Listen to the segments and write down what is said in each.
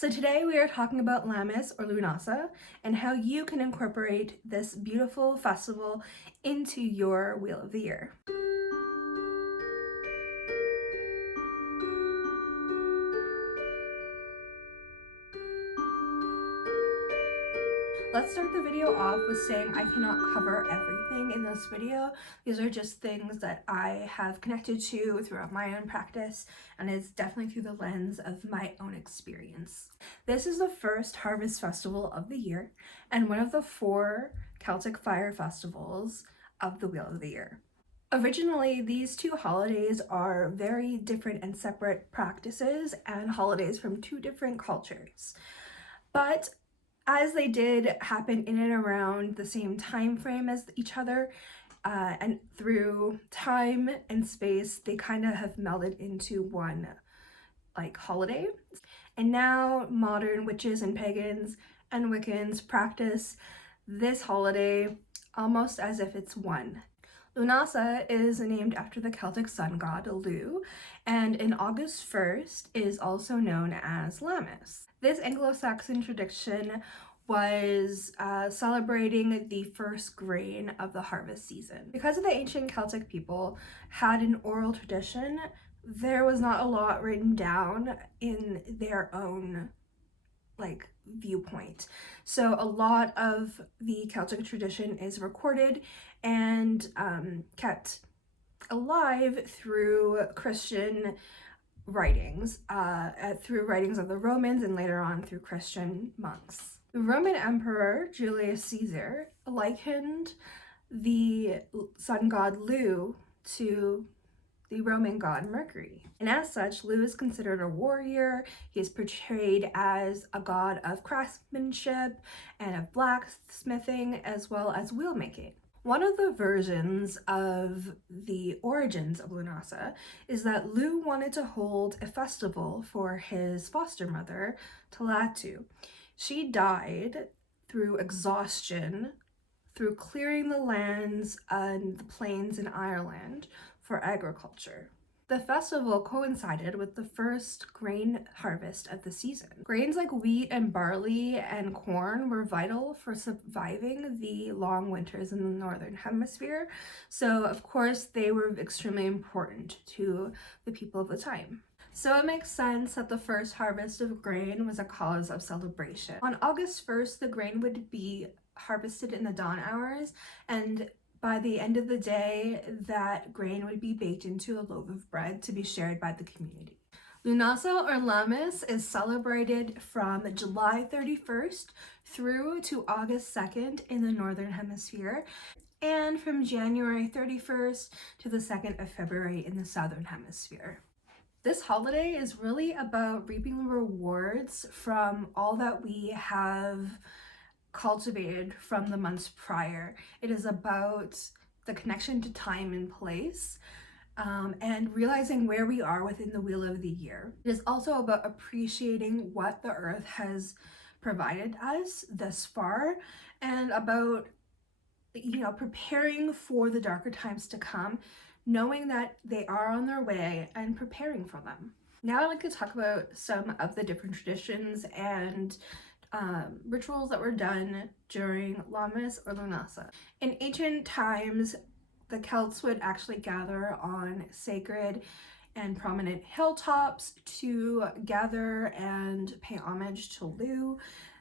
So today we are talking about Lammas or Lughnasadh and how you can incorporate this beautiful festival into your Wheel of the Year. Let's start the video off with saying I cannot cover everything in this video. These are just things that I have connected to throughout my own practice, and it's definitely through the lens of my own experience. This is the first harvest festival of the year and one of the 4 Celtic fire festivals of the Wheel of the Year. Originally, these 2 holidays are very different and separate practices and holidays from 2 different cultures. But as they did happen in and around the same time frame as each other, and through time and space, they kind of have melded into one holiday. And now modern witches and pagans and Wiccans practice this holiday almost as if it's one. Lughnasadh is named after the Celtic sun god Lugh, and in August 1st is also known as Lammas. This Anglo-Saxon tradition was celebrating the first grain of the harvest season. Because of the ancient Celtic people had an oral tradition, there was not a lot written down in their own viewpoint. So a lot of the Celtic tradition is recorded and kept alive through Christian writings, through writings of the Romans and later on through Christian monks. The Roman Emperor Julius Caesar likened the sun god Lugh to the Roman god Mercury. And as such, Lugh is considered a warrior. He is portrayed as a god of craftsmanship and of blacksmithing as well as wheel making. One of the versions of the origins of Lughnasadh is that Lugh wanted to hold a festival for his foster mother, Talatu. She died through exhaustion, through clearing the lands and the plains in Ireland for agriculture. The festival coincided with the first grain harvest of the season. Grains like wheat and barley and corn were vital for surviving the long winters in the northern hemisphere, so of course they were extremely important to the people of the time. So it makes sense that the first harvest of grain was a cause of celebration. On August 1st, the grain would be harvested in the dawn hours, and by the end of the day, that grain would be baked into a loaf of bread to be shared by the community. Lughnasadh or Lammas is celebrated from July 31st through to August 2nd in the Northern Hemisphere, and from January 31st to the 2nd of February in the Southern Hemisphere. This holiday is really about reaping rewards from all that we have cultivated from the months prior. It is about the connection to time and place, and realizing where we are within the Wheel of the Year. It is also about appreciating what the earth has provided us thus far, and about preparing for the darker times to come, knowing that they are on their way and preparing for them. Now I'd like to talk about some of the different traditions and rituals that were done during Lammas or Lughnasadh. In ancient times, the Celts would actually gather on sacred and prominent hilltops to gather and pay homage to Lugh.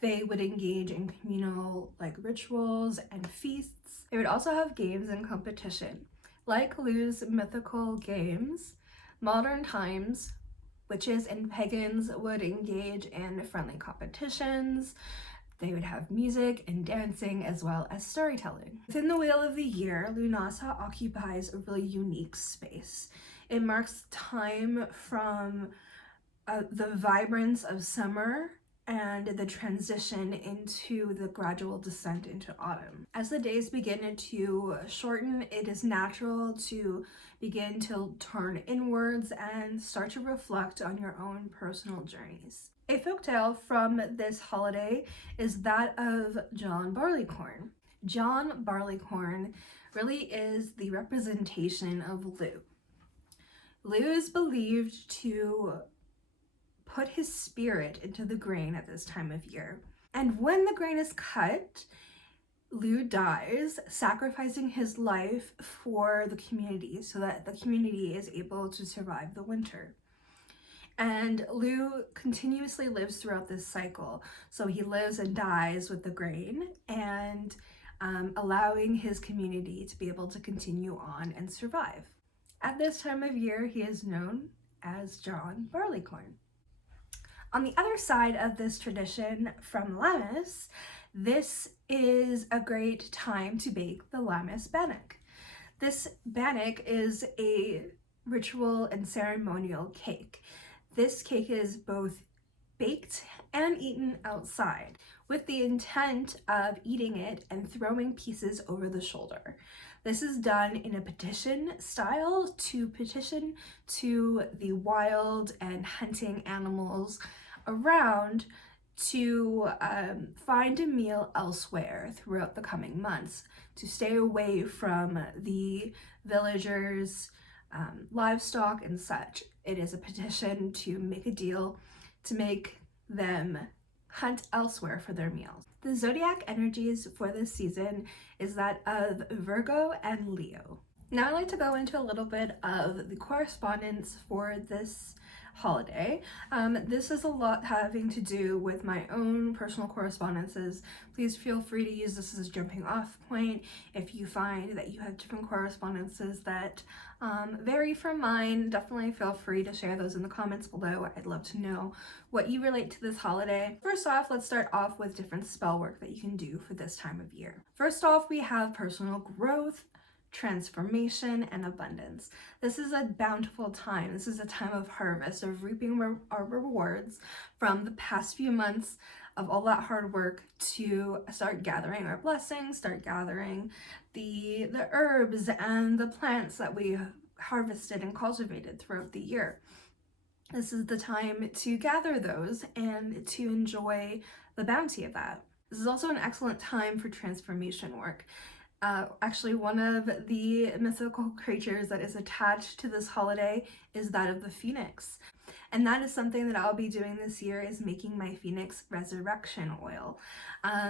They would engage in communal rituals and feasts. They would also have games and competition. Like Lugh's mythical games, modern times, witches and pagans would engage in friendly competitions. They would have music and dancing as well as storytelling. Within the Wheel of the Year, Lughnasadh occupies a really unique space. It marks time from the vibrance of summer and the transition into the gradual descent into autumn. As the days begin to shorten, it is natural to begin to turn inwards and start to reflect on your own personal journeys. A folktale from this holiday is that of John Barleycorn. John Barleycorn really is the representation of Lugh. Lugh is believed to put his spirit into the grain at this time of year. And when the grain is cut, Lu dies, sacrificing his life for the community so that the community is able to survive the winter. And Lu continuously lives throughout this cycle. So he lives and dies with the grain and allowing his community to be able to continue on and survive. At this time of year, he is known as John Barleycorn. On the other side of this tradition from Lammas, this is a great time to bake the Lammas bannock. This bannock is a ritual and ceremonial cake. This cake is both baked and eaten outside with the intent of eating it and throwing pieces over the shoulder. This is done in a petition style to petition to the wild and hunting animals around to find a meal elsewhere throughout the coming months, to stay away from the villagers' livestock and such. It is a petition to make a deal to make them hunt elsewhere for their meals. The zodiac energies for this season is that of Virgo and Leo. Now I'd like to go into a little bit of the correspondence for this holiday. This is a lot having to do with my own personal correspondences. Please feel free to use this as a jumping off point if you find that you have different correspondences that vary from mine. Definitely feel free to share those in the comments below. I'd love to know what you relate to this holiday. First off, let's start off with different spell work that you can do for this time of year. First off, we have personal growth, transformation, and abundance. This is a bountiful time. This is a time of harvest, of reaping our rewards from the past few months of all that hard work to start gathering our blessings, start gathering the herbs and the plants that we harvested and cultivated throughout the year. This is the time to gather those and to enjoy the bounty of that. This is also an excellent time for transformation work. Actually, one of the mythical creatures that is attached to this holiday is that of the phoenix. And that is something that I'll be doing this year, is making my phoenix resurrection oil.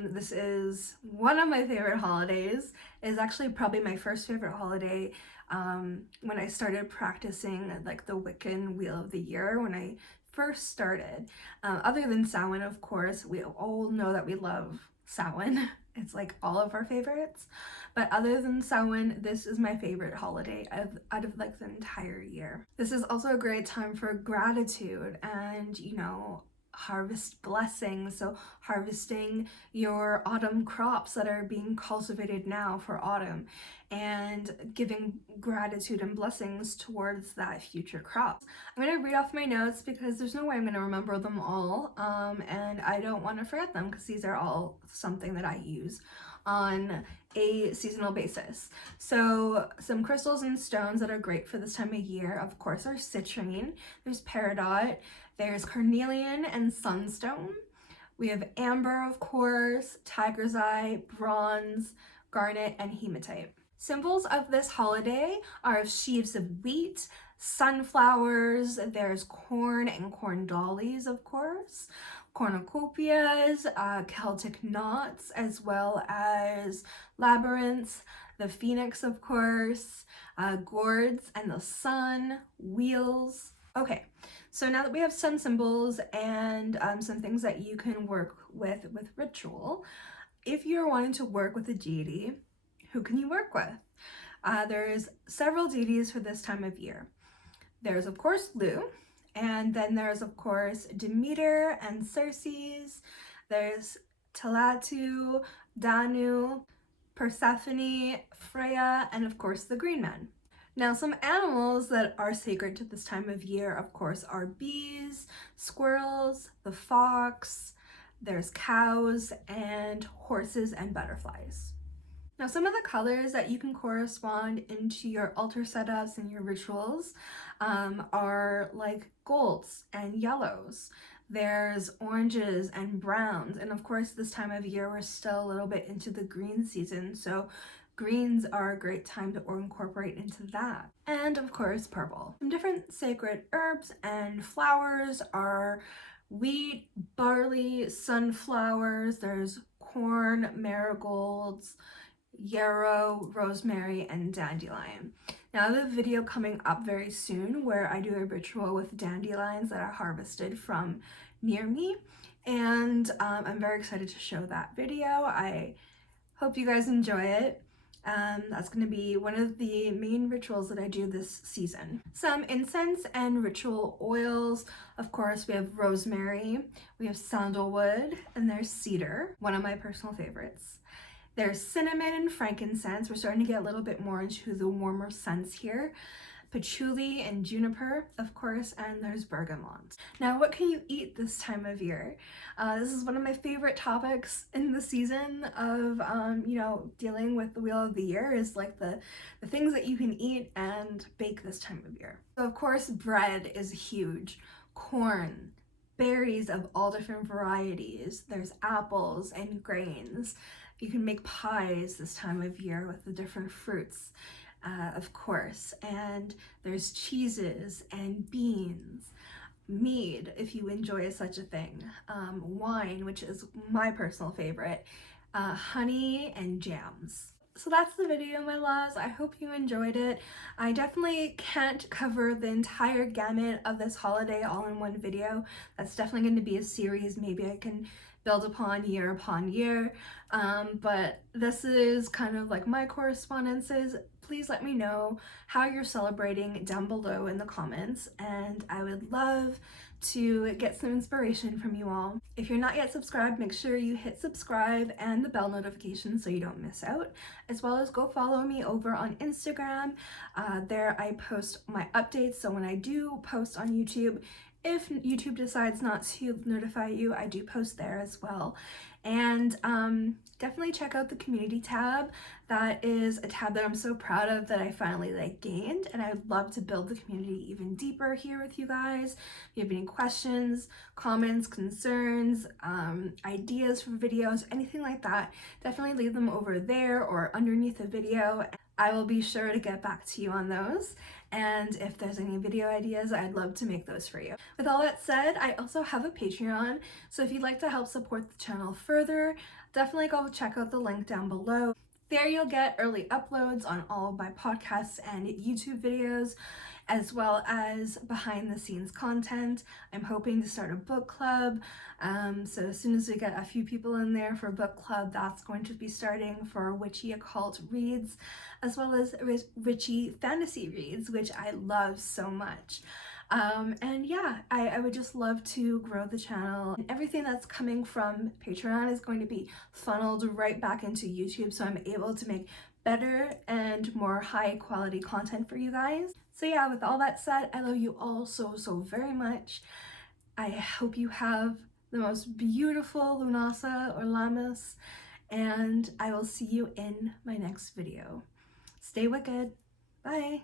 This is one of my favorite holidays. It's actually probably my first favorite holiday when I started practicing like the Wiccan Wheel of the Year, when I first started. Other than Samhain, of course, we all know that we love Samhain. It's like all of our favorites. But other than Samhain, this is my favorite holiday out of like the entire year. This is also a great time for gratitude and, you know, harvest blessings. So harvesting your autumn crops that are being cultivated now for autumn and giving gratitude and blessings towards that future crop. I'm going to read off my notes because there's no way I'm going to remember them all, and I don't want to forget them because these are all something that I use on a seasonal basis. So some crystals and stones that are great for this time of year, of course, are citrine, there's peridot, there's carnelian and sunstone. We have amber, of course, tiger's eye, bronze, garnet, and hematite. Symbols of this holiday are sheaves of wheat, sunflowers, there's corn and corn dollies, of course, cornucopias, Celtic knots, as well as labyrinths, the phoenix, of course, gourds and the sun, wheels. Okay, so now that we have some symbols and some things that you can work with ritual, if you're wanting to work with a deity, who can you work with? There's several deities for this time of year. There's, of course, Lu, and then there's, of course, Demeter and Circe. There's Talatu, Danu, Persephone, Freya, and, of course, the Green Man. Now, some animals that are sacred to this time of year, of course, are bees, squirrels, the fox, there's cows, and horses and butterflies. Now, some of the colors that you can correspond into your altar setups and your rituals are like golds and yellows. There's oranges and browns. And of course, this time of year, we're still a little bit into the green season. So Greens are a great time to incorporate into that. And of course, purple. Some different sacred herbs and flowers are wheat, barley, sunflowers, there's corn, marigolds, yarrow, rosemary, and dandelion. Now I have a video coming up very soon where I do a ritual with dandelions that are harvested from near me, and I'm very excited to show that video. I hope you guys enjoy it. That's going to be one of the main rituals that I do this season. Some incense and ritual oils. Of course, we have rosemary, we have sandalwood, and there's cedar, one of my personal favorites. There's cinnamon and frankincense. We're starting to get a little bit more into the warmer scents here. Patchouli and juniper, of course, and there's bergamot. Now, what can you eat this time of year? This is one of my favorite topics in the season of, dealing with the wheel of the year, is like the things that you can eat and bake this time of year. So, of course, bread is huge. Corn, berries of all different varieties. There's apples and grains. You can make pies this time of year with the different fruits. Of course, and there's cheeses and beans, mead if you enjoy such a thing, wine, which is my personal favorite, honey, and jams. So that's the video, my loves. I hope you enjoyed it. I definitely can't cover the entire gamut of this holiday all in one video. That's definitely going to be a series. Maybe I can build upon year, but this is kind of like my correspondences. Please let me know how you're celebrating down below in the comments, and I would love to get some inspiration from you all. If you're not yet subscribed, make sure you hit subscribe and the bell notification so you don't miss out, as well as go follow me over on Instagram. There I post my updates, so when I do post on YouTube, if YouTube decides not to notify you, I do post there as well. And definitely check out the community tab. That is a tab that I'm so proud of that I finally gained, and I'd love to build the community even deeper here with you guys. If you have any questions, comments, concerns, ideas for videos, anything like that, definitely leave them over there or underneath the video. I will be sure to get back to you on those. And if there's any video ideas, I'd love to make those for you. With all that said, I also have a Patreon, so if you'd like to help support the channel further, definitely go check out the link down below. There you'll get early uploads on all of my podcasts and YouTube videos, as well as behind the scenes content. I'm hoping to start a book club, so as soon as we get a few people in there for a book club, that's going to be starting for witchy occult reads, as well as witchy fantasy reads, which I love so much. And yeah, I would just love to grow the channel. Everything that's coming from Patreon is going to be funneled right back into YouTube, so I'm able to make better and more high quality content for you guys. So yeah, with all that said, I love you all so very much. I hope you have the most beautiful Lughnasadh or Lammas, and I will see you in my next video. Stay wicked. Bye.